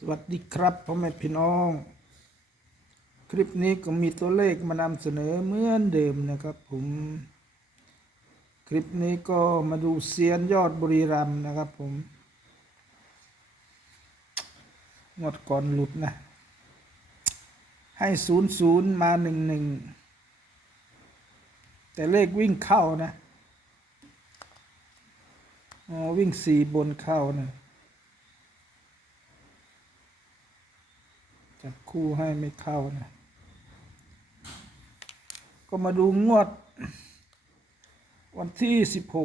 สวัสดีครับพ่อแม่พี่น้อง คลิปนี้ก็มีตัวเลขมานำเสนอเหมือนเดิมนะครับผม คลิปนี้ก็มาดูเซียนยอดบุรีรัมนะครับผมงดก่อนหลุดนะ ให้ศูนย์ศูนย์มาหนึ่งหนึ่งแต่เลขวิ่งเข้านะ วิ่งสี่บนเข้านะ จับคู่ให้ไม่เข้านะ ก็มาดูงวด วันที่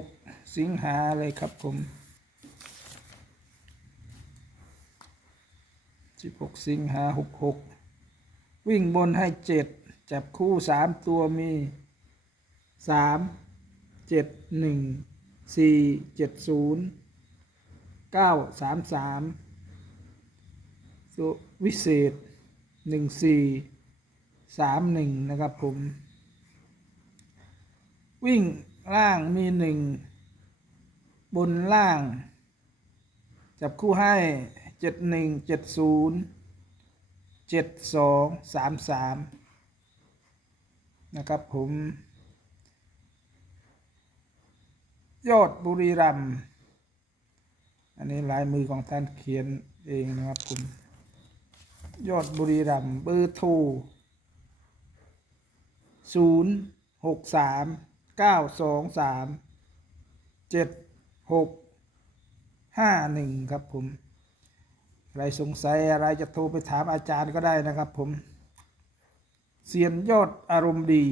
16 สิงหาเลยครับผม 16 สิงหา 66 วิ่งบนให้ 7 จับคู่ 3 ตัวมี 3 7 1 4 7 0 9 3 3ตั วิเศษหนึ่งสี่สามหนึ่งนะครับผม วิ่งล่างมีหนึ่งบนล่าง จับคู่ให้เจ็ดหนึ่งเจ็ดศูนย์เจ็ดสองสามสามนะครับผม ยอดบุรีรัมอันนี้ลายมือของท่านเขียนเองนะครับผม ยอดบุรีรัมย์เบอร์โทรศูนย์หกสามเก้าสองสามเจ็ดหกห้าหนึ่งครับผมใครสงสัยอะไรจะโทรไปถามอาจารย์ก็ได้นะครับผมเสียนยอดอารมณ์ดี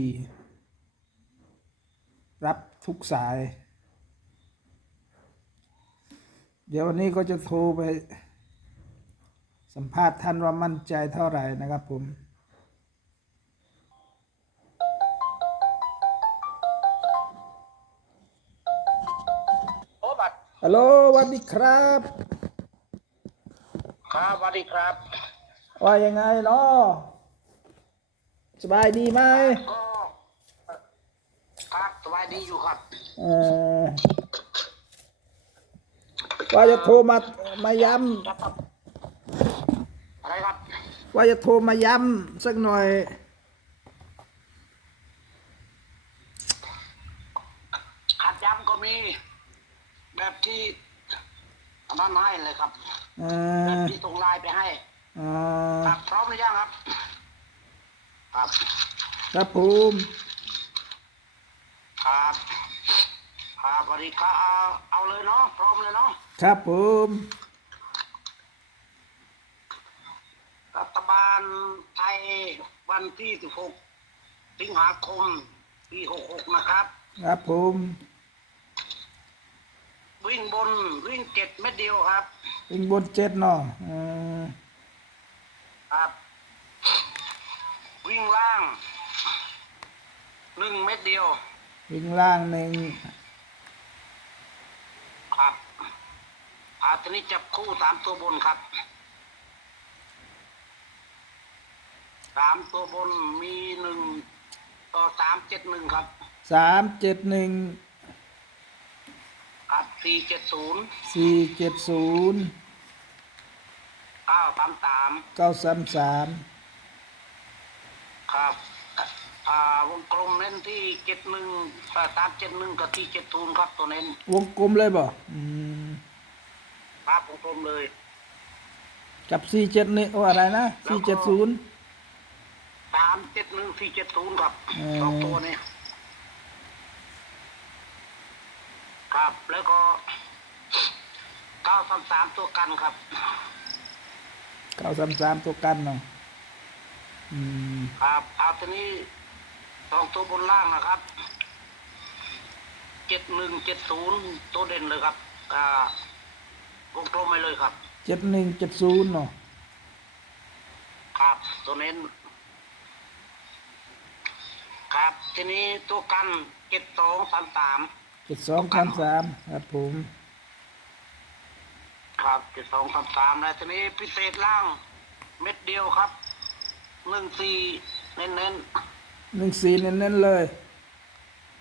รับทุกสาย เดี๋ยววันนี้ก็จะโทรไป สัมภาษณ์ท่านว่ามั่นใจเท่าไหร่นะครับผมโอ้บัตรฮัลโหลสวัสดีครับครับสวัสดีครับ ว่ายังไงเนาะสบายดีไหมก็ครับสบายดีอยู่ครับเออว่าจะโทรมามาย้ครับ อะไรครับำว่าจะโทรมาย้ำสักหน่อย ขัดย้ำก็มี แบบที่อันนั้นให้เลยครับเอแบบอที่ส่งไลน์ไปให้ อ่าครับ พร้อมหรือยังครับ ครับ ครับผมครับครับสวัสดีครับเอาเอาเลยเนาะ พร้อมเลยเนาะ ครับผม รั ฐบาลไทยวันที่16สิงหาคมปี66นะครับ ครับผมวิ่งบนวิ่งเจ็ดเม็ดเดียวครับวิ่งบนเจ็ดเนาะเออครับ วิ่งล่างหนึ่งเม็ดเดียว วิ่งล่างหนึ่งครับอาทีนี้จับคู่สามตัวบนครับ สามตัวบนมีหนึ่งต่อสามเจ็ดหนึ่งครับสามเจ็ดหนึ่งครับสี่เจ็ดศูนย์สี่เจ็ดศูนย์เก้าสามสามเก้าสามสามครับอ่าวงกลมเน้นที่เจ็ดหนึ่งสามเจ็ดหนึ่งกับที่เจ็ดศูนย์ครับตัวเน้นวงกลมเลยบ่อืมครับวงกลมเลย กับสี่เจ็ดนี่โอ้อะไรนะสี่เจ็ดศูนย์สามเจ็ดหนึ่งสี่เจ็ดศูนย์ครับอืม สองตัวนี้ครับแล้วก็เก้าสามสามตัวกันครับ เก้าสามสามตัวกันเนาะอืมครับเอาทีนี้สองตัวบนล่างนะครับเจ็ดหนึ่งเจ็ดศูนย์ตัวเด่นเลยครับอ่าวงกลมไปเลยครับ เจ็ดหนึ่งเจ็ดศูนย์เนาะครับตัวเน้น ครับทีนี้ตัวกันเจ็ดสองสามสามเจ็ดสองสามสามครับผมครับเจ็ดสองสามสามแล้วทีนี้พิเศษล่างเม็ดเดียวครับหนึ่งสี่เน้นเน้นหนึ่งสี่เน้นๆเลย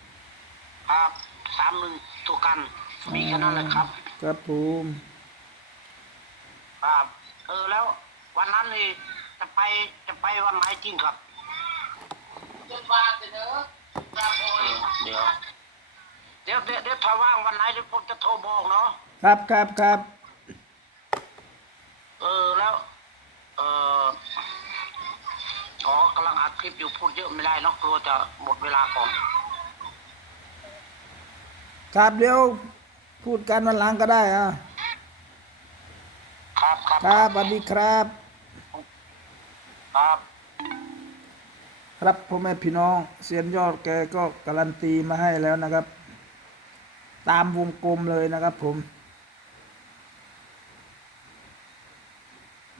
ๆครับสามหนึ่งตัวกัน มีแค่นั้นแหละครับ ครับผมครับเออแล้ววันนั้นนี่จะไปจะไปวันไหนจริงครับจนวาง เสนอครับโอ้ยเดี๋ยวเดี๋ยวเดี๋ยวเดี๋ยวถ้าว่างวันไหนเดี๋ยวผมจะโทรบอกเนาะครับครับครับเออแล้วเอออ๋อกำลังอัดคลิปอยู่พูดเยอะไม่ได้เนาะกลัวจะหมดเวลาก่อนครับเดี๋ยวพูดกันวันหลังก็ได้อะครับครับครับสวัสดีครับ ครับ ครับพ่อแม่พี่น้องเซียนยอดแกก็การันตีมาให้แล้วนะครับ ตามวงกลมเลยนะครับผม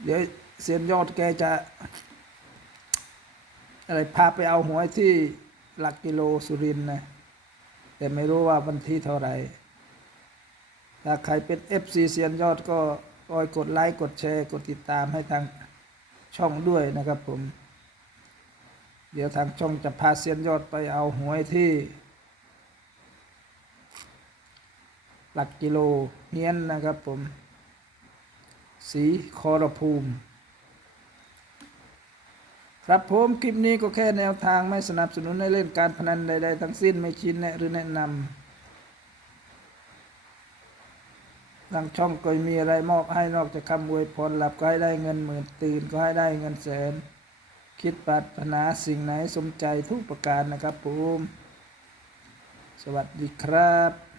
เดี๋ยวเซียนยอดแกจะ อะไรพาไปเอาหวยที่หลักกิโลสุรินนะ แต่ไม่รู้ว่าวันที่เท่าไหร่ ถ้าใครเป็น FC เซียนยอดก็คอยกดไลค์ กดแชร์ กดติดตามให้ทางช่องด้วยนะครับผม เดี๋ยวทางช่องจะพาเซียนยอดไปเอาหวยที่ หลักกิโลเฮียนนะครับผม สีคอรภูมิ ครับผมคลิปนี้ก็แค่แนวทางไม่สนับสนุนให้เล่นการพนันใด ๆ ทั้งสิ้นไม่ชี้แนะหรือแนะนำทางช่องก็มีอะไรมอบให้นอกจากคำอวยพรหลับก็ให้ได้เงินหมื่นตื่นก็ให้ได้เงินแสน คิดปรารถนาสิ่งไหนสมใจทุกประการนะครับผม สวัสดีครับ